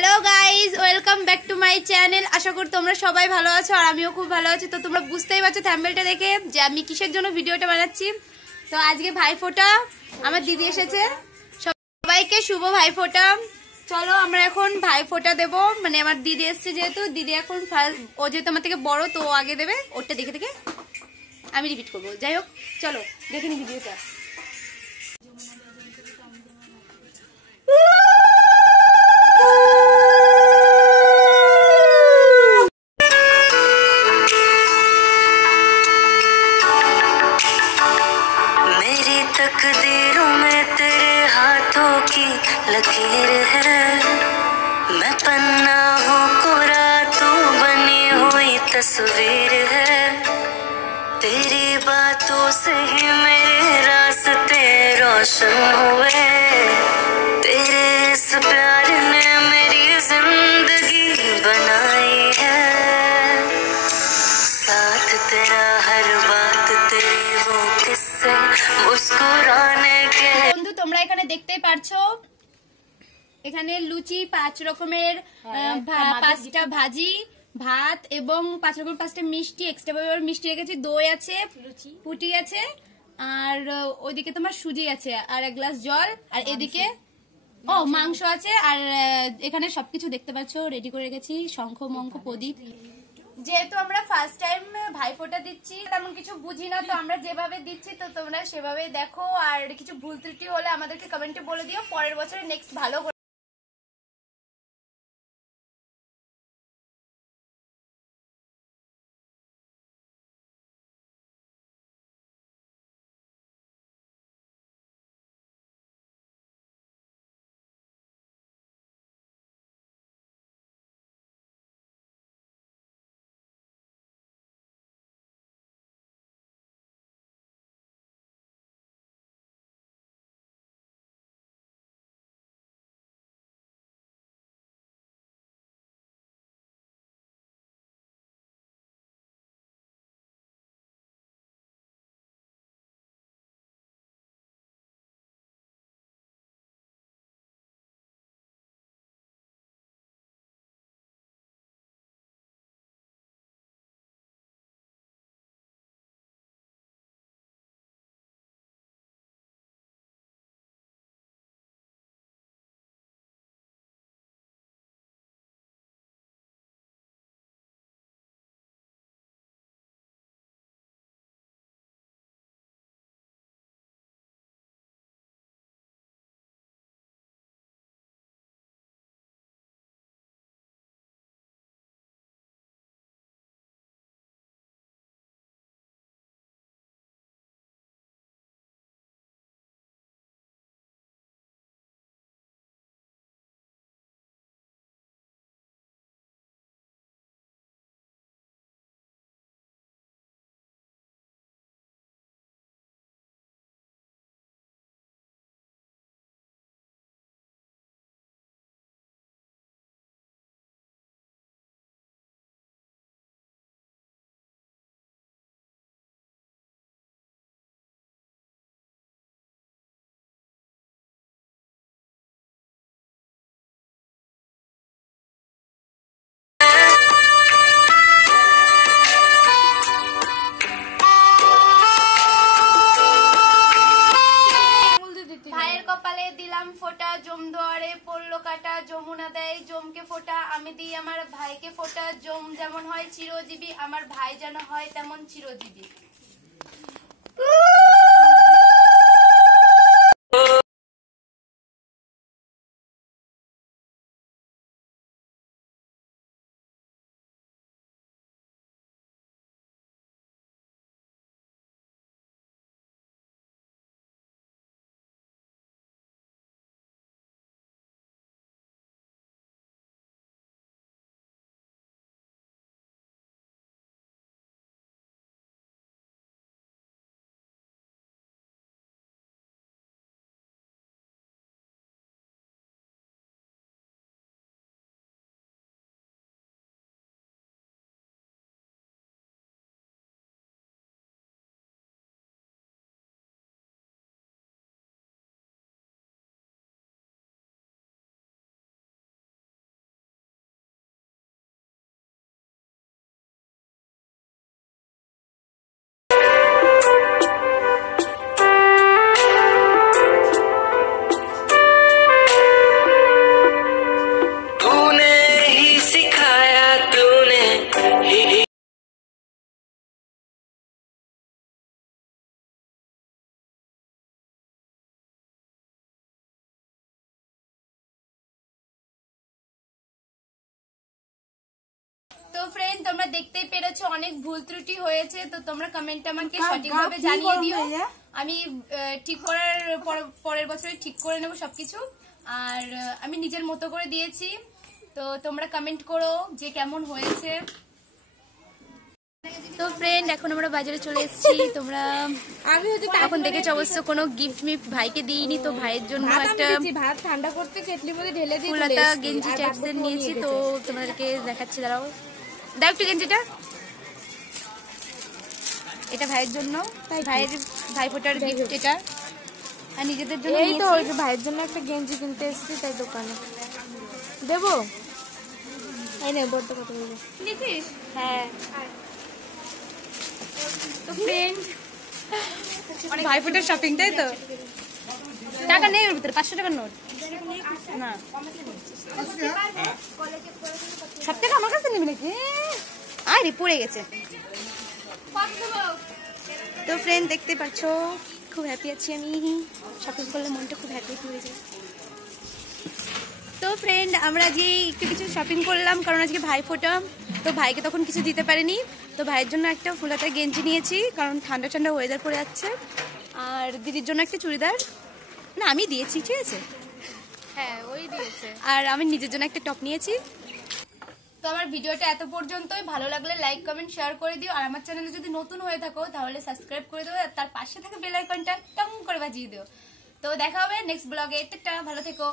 Hello guys, welcome back to my channel. আশা করি তোমরা সবাই ভালো আছো আর আমিও খুব ভালো আছি। তো তোমরা বুঝতেই পারছো থাম্বনেলটা দেখে যে আমি কিসের জন্য ভিডিওটা বানাচ্ছি। তো আজকে ভাইফোঁটা, আমার দিদি এসেছে। সবাইকে শুভ ভাইফোঁটা। চলো আমরা এখন ভাইফোঁটা দেবো, মানে আমার দিদি এসছে যেহেতু, দিদি এখন ও যেহেতু আমার থেকে বড় তো ও আগে দেবে, ওরটা দেখে দেখে আমি রিপিট করবো। যাই হোক চলো দেখে নি ভিডিওটা। तकदीरों में तेरे हाथों की लकीर है, मैं पन्ना हूँ कोरा, तू बनी हुई तस्वीर है। तेरी बातों से ही मेरे रास्ते रोशन हुए, तेरे इस प्यार ने मेरी जिंदगी बनाई है। साथ तेरा हर बात, तेरी वो किस्से मुस्कुराने के। বন্ধু তোমরা এখানে দেখতেই পারছো, এখানে লুচি 5 রকমের, 5টা ভাজি, ভাত এবং 5 রকমের 5টা মিষ্টি, এক্সট্রা ভাবে মিষ্টি রেখেছি, দই আছে, পুটি আছে, আর ওইদিকে তোমার সুজি আছে, আর এক গ্লাস জল, আর এদিকে মাংস আছে। আর এখানে সবকিছু দেখতে পাচ্ছ রেডি করে রেখেছি, শঙ্খ মঙ্খ প্রদীপ। যেহেতু আমরা ফার্স্ট টাইম ভাইফোঁটা দিচ্ছি, তেমন কিছু বুঝি না, তো আমরা যেভাবে দিচ্ছি তো তোমরা সেভাবে দেখো। আর কিছু ভুল ত্রুটি হলে আমাদেরকে কমেন্টে বলে দিও, পরের বছরে নেক্সট ভালো করে। ভাইয়ের কপালে দিলাম ফোঁটা, জম দুয়ারে পড়লো কাটা, যমুনা দেয় জমকে ফোঁটা, আমি দিই আমার ভাইকে ফোঁটা। জম যেমন হয় চিরজীবী, আমার ভাই যেন হয় তেমন চিরজীবী। তো ফ্রেন্ড তোমরা দেখতেই পেরেছো অনেক ভুল ত্রুটি হয়েছে, তো তোমরা কমেন্টে আমাকে সঠিকভাবে জানিয়ে দিও। আমি ঠিক করার পরের বছরে ঠিক করে নেব সবকিছু। আর আমি নিজের মতো করে দিয়েছি, তো তোমরা কমেন্ট করো যে কেমন হয়েছে। তো ফ্রেন্ড এখন আমরা বাজারে চলে এসেছি। তোমরা এখন দেখেছো অবশ্য কোনো গিফট মিফট ভাইকে দিইনি, তো ভাইয়ের জন্য একটা ভাত ঠান্ডা করতে কেটলির মধ্যে ঢেলে দিয়ে ফুলাতা গেঞ্জি টাইপসের নিয়েছি, তো তোমাদেরকে দেখাচ্ছি, দাঁড়াও দাও একটু গেঞ্জিটা। এটা ভাইয়ের জন্য, ভাইয়ের ভাইফোঁটার গিফট এটা। আর নিজেদের জন্য এই তো ওই যে ভাইয়ের জন্য একটা গেঞ্জি কিনতে এসেছি তাই দোকানে দেবো। এই নে বলতে কথা বলবো। নিয়েছিস? হ্যাঁ তো ফ্রেন্ড ভাইফোঁটার শপিং, তাই তো? টাকা নেই ওর ভিতরে, 500 টাকার নোট না। সব টাকা আমার কাছে নিবি নাকি? আরে পড়ে গেছে। তো ফ্রেন্ড দেখতে পাচ্ছ খুব হ্যাপি আছি আমি, শপিং করলে মনটা খুব হ্যাপি হয়ে যায়। তো ফ্রেন্ড আমরা আজকে একটু কিছু শপিং করলাম, কারণ আজকে ভাইফোঁটা, তো ভাইকে তখন কিছু দিতে পারিনি, তো ভাইয়ের জন্য একটা ফুলাতা গেঞ্জি নিয়েছি কারণ ঠান্ডা ঠান্ডা ওয়েদার পড়ে যাচ্ছে। আর দিদির জন্য একটা চুড়িদার, না আমি দিয়েছি, ঠিক আছে, হ্যাঁ ওই দিয়েছে। আর আমি নিজের জন্য একটা টপ নিয়েছি। তো আমার ভিডিওটা এত পর্যন্তই, ভালো লাগলে লাইক কমেন্ট শেয়ার করে দিও। আর আমার চ্যানেলে যদি নতুন হয়ে থাকো তাহলে সাবস্ক্রাইব করে দিও, আর তার পাশে থাকা বেল আইকনটা টং করে বাজিয়ে দিও। তো দেখা হবে নেক্সট ব্লগে। টাটা, ভালো থেকো।